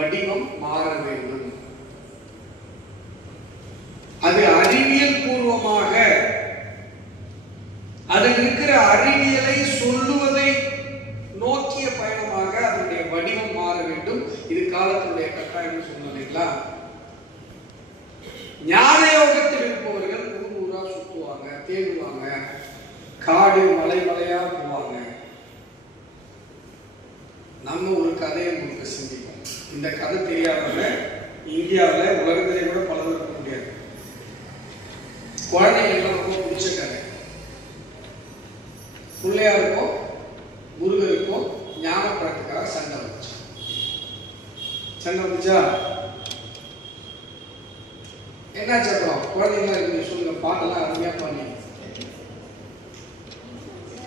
வடிவம் மாற வேண்டும். அது அறிவியல் பூர்வமாக அதில் இருக்கிற அறிவியலை சொல்லுவதை நோக்கிய பயணமாக அதனுடைய வடிவம் மாற வேண்டும். இது காலத்துடைய கட்டாயம் சொன்னீங்களா ஞான யோகத்தில் இருப்பவர்கள் ஊர் ஊரா சுத்துவாங்க தேடுவாங்க. காடு மலை மலையா போவாங்க. நம்ம ஒரு கதையை இந்த கதை தெரியாதவங்க இந்தியாவில் உலகத்திலே கூட பலர் இருக்க முடியாது. குழந்தைங்களுக்கு ரொம்ப பிடிச்ச கதை பிள்ளையாருக்கும் முருகருக்கும் ஞானப்படத்துக்காக சண்டை வந்துச்சு. சண்டை வந்துச்சா? என்ன சொல்றோம் குழந்தைங்களா இருக்கு சொல்லுங்க பாட்டெல்லாம் அருமையா பண்ணி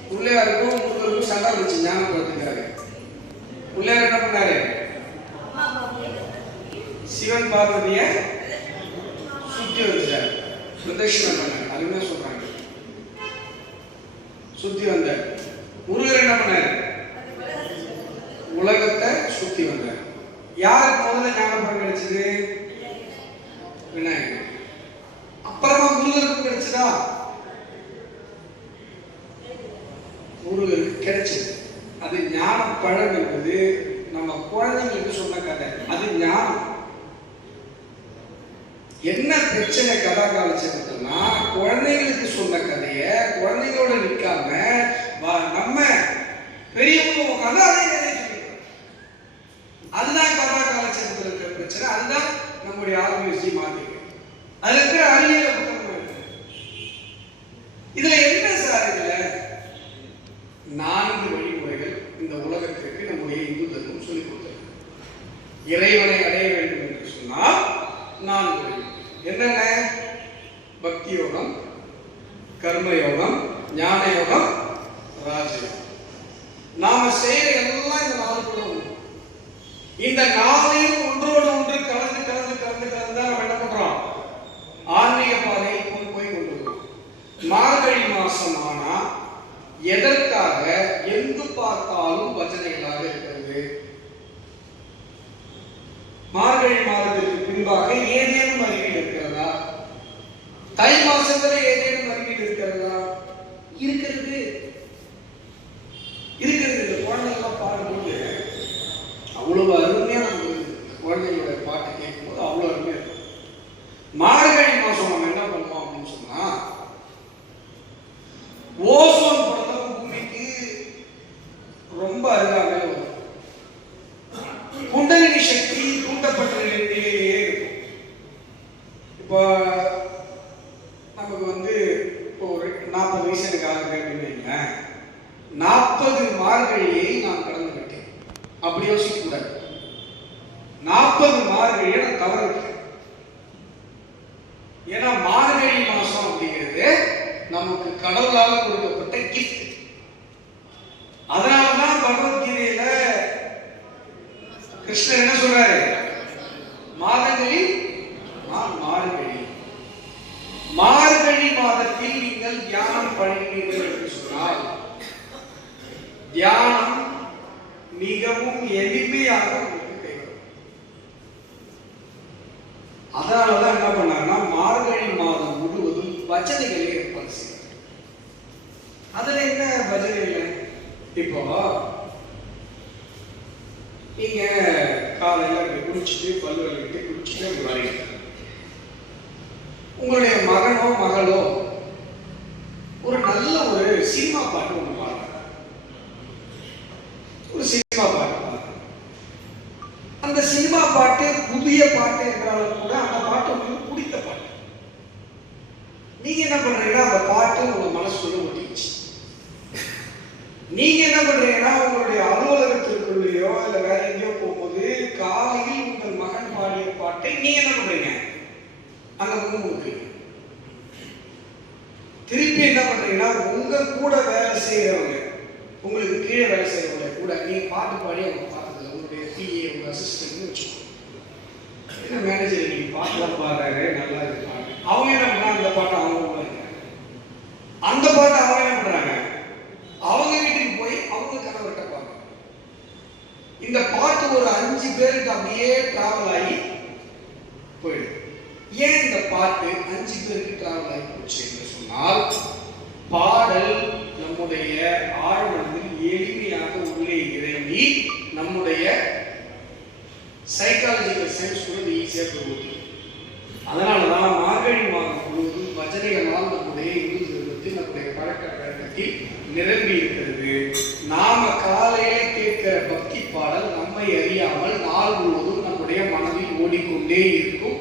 பிள்ளையாருக்கும் முருகருக்கும் சண்டை வந்துச்சு ஞானப்படத்துக்காக பிள்ளையார் என்ன பண்ணாரு? சிவன் பார்வதிய சுத்தி வந்தார் பிரதட்சிணம் பண்ணார். அருமையா சொல்றாங்க. சுத்தி வந்தார். முருகர் என்ன பண்ணார்? உலகத்தை சுத்தி வந்தார். யாருக்கு முதல்ல ஞானப்படம் கிடைச்சது? விநாயகர். அப்புறமா முருகருக்கு கிடைச்சதா? முருகருக்கு கிடைச்சது. அது ஞான பழம் என்பது நம்ம குழந்தைங்களுக்கு சொன்ன கதை. அது ஞானம். என்ன பிரச்சனை கதா காலட்சேபத்தினா குழந்தைங்களுக்கு சொன்ன கதைய குழந்தைங்களோட நிற்காம வா- நம்ம பெரியவங்க உட்காந்து அதே கதையை சொல்லிக்கிறோம் அதுதான் கதா காலட்சேபத்தில் இருக்கிற பிரச்சனை அதுதான் நம்முடைய ஆர்மிஎஸ்டி மாத்திருக்கு. அதுல இருக்கிற அறிவியல புத்தகம் இதுல என்ன சார் இதுல நான்கு வழிமுறைகள் இந்த உலகத்திற்கு நம்முடைய இந்து தர்மம் சொல்லிக் கொடுத்தது இறைவனை அடைய வேண்டும் என்று சொன்னால் நான்கு. என்னென்ன பக்தி யோகம் கர்ம யோகம் ஞான யோகம் ராஜயோகம். நாம செய்யற எல்லாம் இந்த நாளுக்குள்ள உண்டு. இந்த நாளையும் ஒன்றோடு ஒன்று கலந்து கலந்து கலந்து கலந்து தான் நம்ம என்ன பண்றோம்? ஆன்மீக பாதையில் போய் போய் கொண்டிருக்கோம் மார்கழி மாசம் ஆனா எதற்காக எங்கு பார்த்தாலும் பஜனைகளாக இருக்கிறது? மார்கழி மாதத்திற்கு பின்பாக entregué அப்படி யோசிக்க கூடாது நாற்பது மார்கழியை நான் தவறிட்டேன் ஏன்னா மார்கழி மாசம் அப்படிங்கிறது நமக்கு கடவுளால் கொடுக்கப்பட்ட கிஃப்ட் அதனாலதான் பகவத்கீதையில கிருஷ்ணர் என்ன சொல்றாரு? மாதங்களில் நான் மார்கழி. மார்கழி மாதத்தில் நீங்கள் தியானம் பண்ணுவீர்கள் என்று சொன்னால் தியானம் மிகவும் எளிமையாக உங்களுக்கு கைவரும் அதனாலதான் என்ன பண்ணாங்கன்னா மார்கழி மாதம் முழுவதும் பஜனைகளை ஏற்பாடு செய்யறாங்க அதுல என்ன பஜனை இல்லை? இப்போ நீங்க காலையில அப்படி குளிச்சுட்டு பல்லு வலிக்கிட்டு குளிச்சுட்டு அப்படி வரீங்க உங்களுடைய மகனோ மகளோ ஒரு நல்ல ஒரு சினிமா பாட்டு ஒன்று பாடுறாங்க ஒரு சினிமா பாட்டு பாடுறாங்க அந்த சினிமா பாட்டு புதிய பாட்டு என்றாலும் கூட அந்த பாட்டு உங்களுக்கு பிடித்த பாட்டு நீங்க என்ன பாட்டுன்னு உங்க மனசுக்குள்ள ஒட்டிக்கிச்சு நீங்க என்ன பண்றீங்கன்னா உங்களுடைய அலுவலகத்திற்குள்ளேயோ இல்ல வேற எங்கேயோ போகும்போது காலையில் உங்கள் மகன் பாடிய பாட்டை நீங்க என்ன பண்றீங்க? அந்த உங்களுக்கு திருப்பி என்ன பண்றீங்கன்னா உங்க கூட வேலை செய்யறவங்க உங்களுக்கு கீழே வேலை செய்யறவங்க கூட நீங்க பாட்டு பாடி அவங்க பார்த்ததில்ல உங்களுடைய பிஏ உங்க அசிஸ்டன்ட் வச்சுக்கோங்க. என்ன மேனேஜர் நீங்க பாட்டுலாம் பாடுறாரு நல்லா இருப்பாங்க அவங்க என்ன பண்ணா அந்த பாட்டை அவங்க அந்த பாட்டை அவங்க என்ன பண்றாங்க? அவங்க வீட்டுக்கு போய் அவங்க கதவை கட்டப்பாங்க இந்த பாட்டு ஒரு அஞ்சு பேருக்கு அப்படியே டிராவல் ஆகி போயிடும் ஏன் இந்த பாட்டு அஞ்சு பேருக்கு டிராவல் ஆகி போச்சு என்று சொன்னால் பாடல் நம்முடைய ஆழ்மனதில் எளிமையாக உள்ளே இறங்கி நம்முடைய சைக்காலஜிக்கல் சென்ஸ் கூட ஈஸியாக போகுது அதனால தான் மார்கழி மாதம் முழுவதும் பஜனைகளால் நம்முடைய இந்து திருமணத்தில் நம்முடைய பழக்க வழக்கத்தில் நிரம்பி இருக்கிறது நாம காலையில கேட்கிற பக்தி பாடல் நம்மை அறியாமல் நாள் முழுவதும் நம்முடைய மனதில் ஓடிக்கொண்டே இருக்கும்.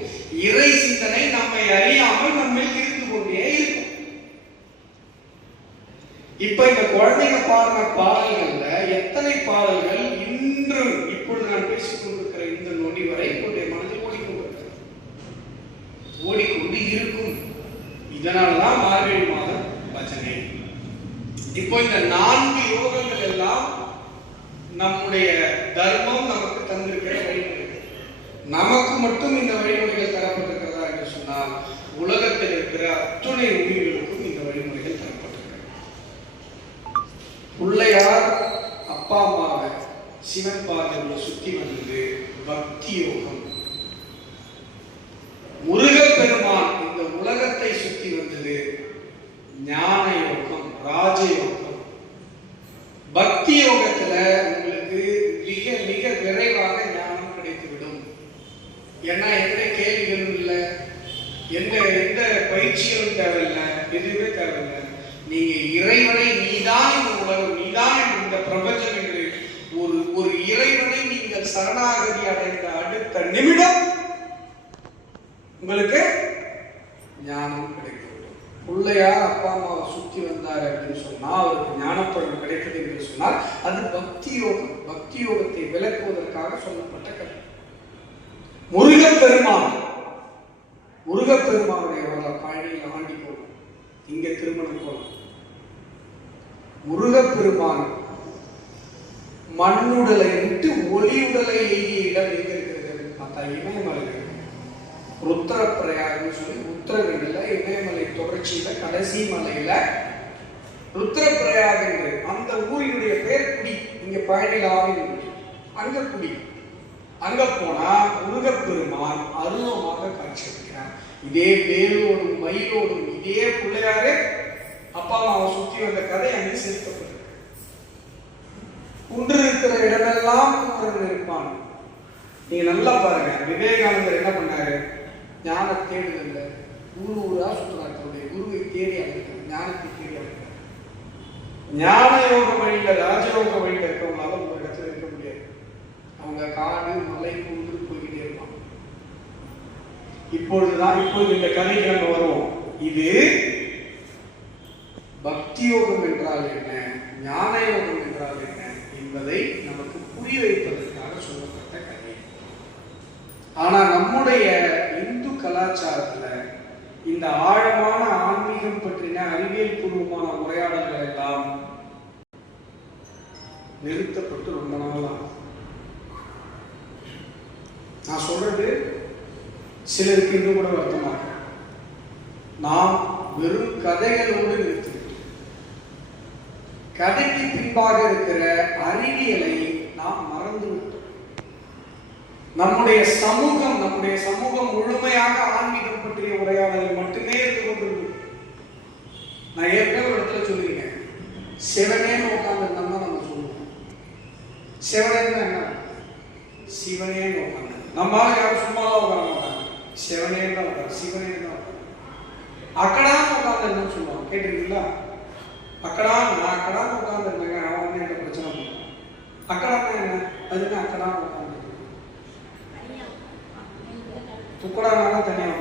இறை சிந்தனை நம்மை அறியாமல் நம்மை இருந்து கொண்டே இருக்கும். இப்ப இந்த குழந்தைங்க பாடின பாடல்கள்ல எத்தனை பாடல்கள் இன்றும் இப்பொழுது நான் பேசிக் கொண்டிருக்கிற இந்த நொடி வரை என்னுடைய மனதில் ஓடிக்கொண்டிருக்கிறது. ஓடிக்கொண்டு இருக்கும். இதனாலதான் மார்கழி மாதம் பஜனை. இப்போ இந்த நான்கு யோகங்கள் எல்லாம் நம்முடைய தர்மம் நமக்கு தந்திருக்கிற வழிமுறைகள் நமக்கு மட்டும் இந்த வழிமுறைகள் தரப்பட்டிருக்கிறதா என்று சொன்னால் உலகத்தில் இருக்கிற அத்துணை உயிர்களுக்கும் இந்த வழிமுறைகள் தரப்பட்டிருக்கிறது. பிள்ளையார் அப்பா அம்மாவை சிவன் பார்வையை சுத்தி வந்தது பக்தி யோகம் முருகப்பெருமான் இந்த உலகத்தை சுத்தி வந்தது ஞான யோகம் ராஜயோகம் பக்தி யோகத்துல உங்களுக்கு மிக மிக விரைவாக ஞானம் கிடைத்துவிடும். ஏன்னா எந்த கேள்விகளும் இல்லை. எந்த எந்த பயிற்சிகளும் தேவையில்லை. எதுவுமே தேவையில்லை. நீங்க இறைவனை நீதான் இந்த உலகம் நீதான் இந்த பிரபஞ்சம் என்று ஒரு ஒரு இறைவனை நீங்கள் சரணாகதி அடைந்த அடுத்த நிமிடம் உங்களுக்கு ஞானம் கிடைக்கும். பிள்ளையார் அப்பா அம்மாவை சுத்தி வந்தார் அப்படின்னு சொன்னா அவருக்கு ஞானப்பழம் கிடைத்தது என்று சொன்னால் அது பக்தி யோகம் பக்தி யோகத்தை விளக்குவதற்காக சொல்லப்பட்ட கதை முருகப்பெருமான் முருகப்பெருமானுடைய வரலாறு பழனியில் ஆண்டி போகும். இங்க திருமணம் போகும். முருகப்பெருமான் மண்ணுடலை விட்டு ஒளி உடலை எய்திய இடம் எங்க இருக்கிறது பார்த்தா இமயமலை ருத்ரப்பிரயாகன்னு சொல்லி உத்தரகண்டில் இமயமலை தொடர்ச்சியில கடைசி மலையில ருத்ரப்பிரயாகன்று அந்த ஊரினுடைய பேர் குடி. இங்க பழனியில் ஆவின் அங்க குடி. அங்க போனா முருகப்பெருமான் அருவமாக காட்சியளிக்கிறார். இதே வேலோடும் மயிலோடும் இதே பிள்ளையாரு அப்பா அம்மாவை சுத்தி வந்த கதை அங்கே சேர்க்கப்பட்டிருக்கு குன்று இருக்கிற இடமெல்லாம் குமரன் இருப்பான். நீங்க நல்லா பாருங்க. விவேகானந்தர் என்ன பண்ணாரு? ஞான தேடுதல்ல. ஊர் ஊரா சுற்றுறாங்க தன்னுடைய குருவை தேடி அழைக்கிறார் ஞானத்தை தேடி அழைக்கிறார் ஞான யோக வழியில ராஜயோக வழியில இருக்கவங்களால ஒரு இடத்துல இருக்க முடியாது. அவங்க காடு மலை குன்று போய்கிட்டே இருப்பாங்க. இப்பொழுதுதான் இப்பொழுது இந்த கதைக்கு நம்ம வருவோம். இது பக்தி யோகம் என்றால் என்ன ஞான யோகம் என்றால் என்ன என்பதை நமக்கு புரிய வைப்பதற்காக சொல்லப்பட்ட கதை. ஆனா நம்முடைய கலாச்சாரத்துல இந்த ஆழமான ஆன்மீகம் பற்றின அறிவியல் பூர்வமான உரையாடல்கள் எல்லாம் நிறுத்தப்பட்டு ரொம்ப நாள் நான் சொல்றது சிலருக்கு இன்னும் கூட வருத்தமாக நாம் வெறும் கதைகளோடு நிறுத்திவிட்டோம். கதைக்கு பின்பாக இருக்கிற அறிவியலை நாம் மறந்து நம்முடைய சமூகம் நம்முடைய சமூகம் முழுமையாக ஆன்மீகம் பற்றிய உரையாடலில் மட்டுமே இருந்து கொண்டிருந்தது நான் ஏற்கனவே ஒரு இடத்துல சொல்லியிருக்கேன். சிவனேன்னு உட்காந்துருந்தோம்னா நம்ம சொல்லுவோம். சிவனேன்னு என்ன? சிவனேன்னு உட்காந்து நம்மளால யாரும் சும்மாலாம் உட்கார மாட்டாங்க. சிவனேன்னு தான் உட்காரு? சிவனேன்னு தான் உட்காரு? அக்கடான்னு உட்காந்துருந்தேன்னு சொல்லுவாங்க. கேட்டிருக்கீங்களா? அக்கடா நான் அக்கடான்னு உட்காந்துருந்தேங்க அவன் வந்து என்கிட்ட பிரச்சனை பண்ணுவான் அக்கடான்னா என்ன? ところはあなたには